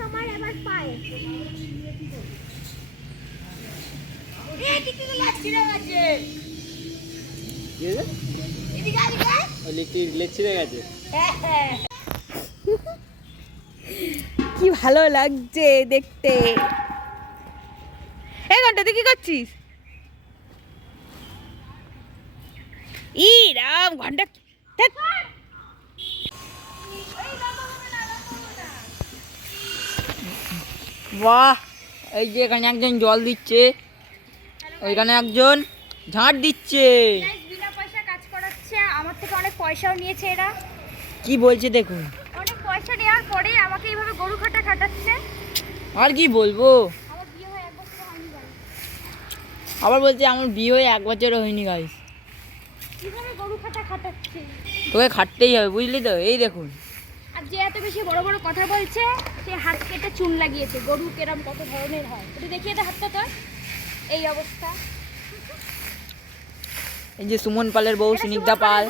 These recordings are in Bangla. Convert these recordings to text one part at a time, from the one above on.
তোমার এবার পায় কি ভালো লাগছে দেখতে। এই ঘন্টা তুই কি করছিস? ই রাম ঘন্টা বাহ, এই যে এখানে একজন জল দিচ্ছে, ওইখানে একজন ঝাঁট দিচ্ছে। বিনা পয়সা কাজ করাচ্ছে, আমার থেকে অনেক পয়সাও নিয়েছে এরা। কি বলছে দেখুন, অনেক পয়সা নেওয়ার পরে আমাকে এইভাবে গরু খাটা খাটাচ্ছে। আর কি বলবো, আমার বিয়ে হয়ে 1 বছর হয়নি গাইস। আবার বলছে আমার বিয়ে হয়ে 1 বছরও হয়নি গাইস। কিভাবে গরু খাটা খাটাচ্ছে, তোকে খাটতেই হবে বুঝলি তো। এই দেখুন, আর যে এত বেশি বড় বড় কথা বলছে সে হাত কেটে চুন লাগিয়েছে। গরু কেরাম কত ধরনের হয় একটু দেখিয়ে দে হাতটা তোর। এই অবস্থা। এই যে সুমন পালের বউ সুনিগ্ধা পাল,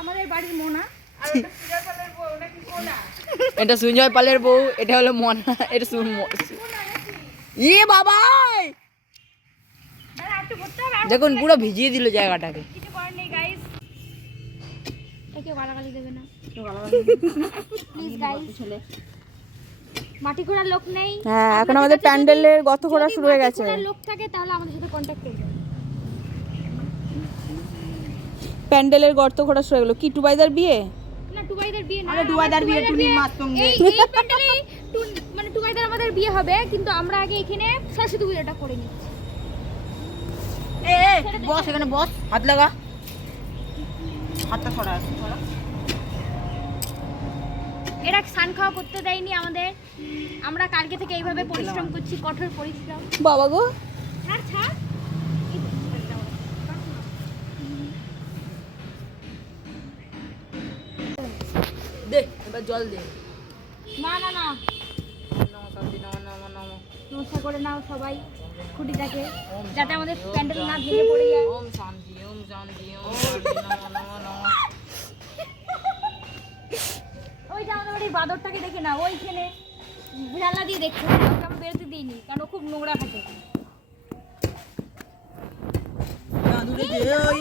আমাদের বাড়ির মোনা। এটা সুজয় পালের বউ, এটা হলো মনা, এটা ইয়ে বাবা দেখুন পুরো ভিজিয়ে দিল জায়গাটাকে। কিছু করার নেই গাইস, কেউ গালাগালি দেবে না প্লিজ গাইস। মাটি খোঁড়ার লোক নেই। হ্যাঁ, এখন আমাদের প্যান্ডেলের গর্ত খোঁড়া শুরু হয়ে গেছে। যদি লোক থাকে তাহলে আমাদের সাথে কন্টাক্ট করবে। প্যান্ডেলের গর্ত খোঁড়া শুরু হয়ে গেল। কি টুবাইদার বিয়ে? না টুবাইদার বিয়ে না, আরে টুবাইদার বিয়ে টুনি মাছ সঙ্গে। এই প্যান্ডেলে মানে টুবাইদার আমাদের বিয়ে হবে, কিন্তু আমরা আগে এখানে সরস্বতী পুজোটা করে নিচ্ছি। বস এখানে বস, হাত লাগা, হাতটা ছড়া। এরা স্নান খাওয়া করতে দেয়নি আমাদের। আমরা কালকে থেকে এইভাবে পরিশ্রম করছি, কঠোর পরিশ্রম। বাবা গো, ছাড় ছাড়। দে এবার জল দে। না না না, নমস্কার করে নাও সবাই খুঁটিটাকে, যাতে আমাদের প্যান্ডেল না ভেঙে পড়ে যায়। ওম শান্তি, ওম শান্তি, ওম শান্তি, নমো নমো নমো। ওই যে আমাদের বাড়ির বাদরটাকে দেখে না, ওইখানে জানলা দিয়ে দেখতে আমরা বেরোতে দিইনি, কারণ ও খুব নোংরা থাকে। দূরে যে ওই